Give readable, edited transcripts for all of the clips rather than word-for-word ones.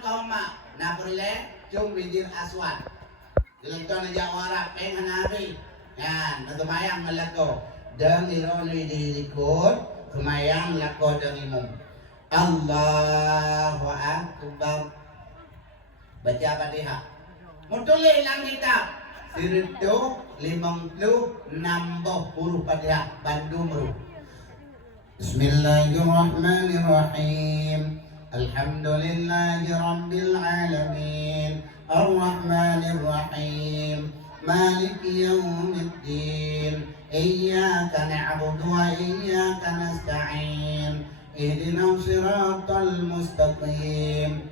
kau mak na perle cung bijir aswad. Gelentong na jawara peng hanabi. Yan, natumayang malako. Dang ironoy dirikod, tumayang lako dang imong. Allahu Akbar. Baca Fatihah. Mutuloy lang kita. Sirito 56 huruf Fatihah Bandung. Bismillahirrahmanirrahim. Alhamdulillahi rabbil alamin. Ar-Rahmanir Rahim. Maliki yaumiddin. Iyyaka na'budu wa iyyaka nasta'in. Ihdinas siratal mustaqim.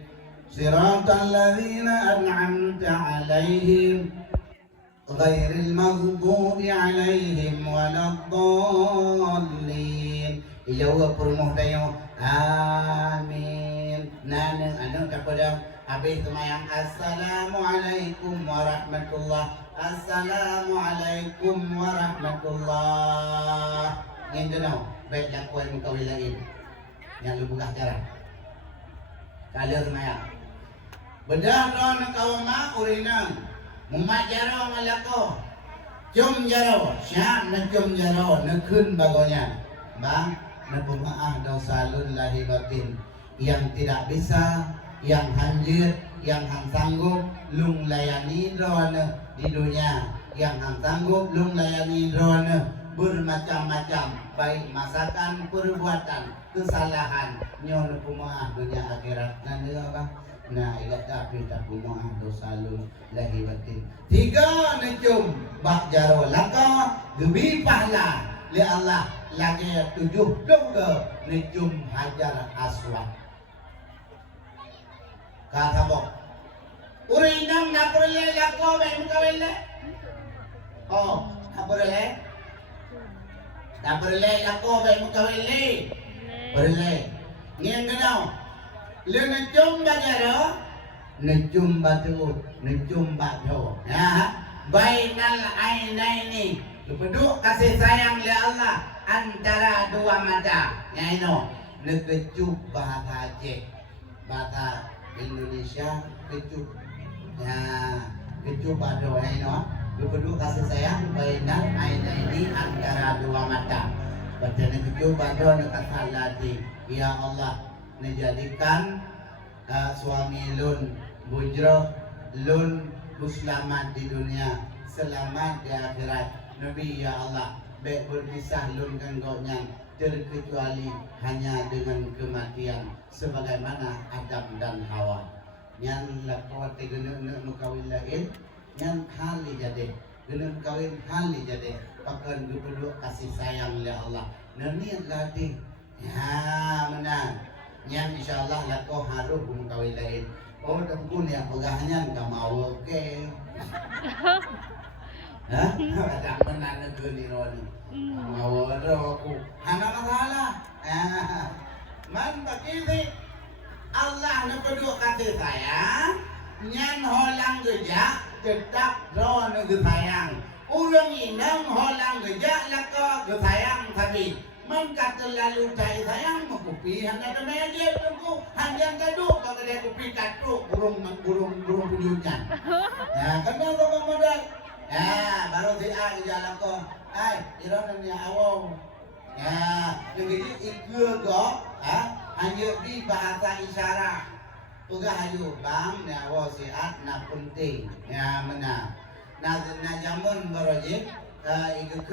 Siratal ladzina an'amta 'alaihim ghairil maghdubi 'alaihim waladdallin. Ijawa perumuh tayo. Amin. Nanang ano kapada habis tumayang assalamualaikum warahmatullah. Assalamualaikum warahmatullah. Yang kenal baik lakuan muka wilain yang lu buka cara kalir tumayang bedah ron kau mak urinan mumat jaro malako cum jaro syam na cum jaro na kun bagonya bang na pemaaf dosa lun lahir batin yang tidak bisa, yang hanjir, yang hang sanggup lung layani drone di dunia, yang hang sanggup lung layani drone bermacam-macam baik masakan, perbuatan, kesalahan nyon pemaaf dunia akhirat nanti apa nah ikat tapi tak pemaaf dosa lun lahir batin 3 necum bak jaro laka gebi pahla li Allah lagi 70 necum hajar aswad kata bok urinang naperle lako ben kawelle oh naperle lako ben kawelle perle ngien kenau le necum bajaro necum batu necum batu ya bainal ainaini penduk kasih sayang li Allah antara dua mata ya ino nekecup bahasa Aceh bahasa Indonesia kecup ya kecup batu ya ino penduk kasih sayang bainal ainaini antara dua mata baca kecup batu nekat halati ya Allah menjadikan suami lun bujroh lun selamat di dunia selamat di akhirat Nabi ya Allah baik berpisah lun ganggonya terkecuali hanya dengan kematian sebagaimana Adam dan Hawa yang lakuat gena mukawin lain yang hali jadi gena mukawin hali jadi pakai gubernur kasih sayang ya Allah nani latih ya menang yang insyaallah laku haruh mukawin lain oh dengkun ya pegahnya enggak mau oke hah ada menang negeri roni mau aku hana masalah man bakili Allah na kedua kasih sayang nyan holang gejak tetap ro negeri sayang ulang inang holang gejak lako gesayang tapi mengkat terlalu cai sayang mengkupi hanya kena dia tunggu hanya kaduk kalau dia kupi kaduk burung pujukan ya kena kau modal ya baru dia jalan kau iron ni awal ya jadi ikut kau hanya di bahasa isyarat uga hayu bang ni awal siat nak penting ya mana na jamun berojek ikut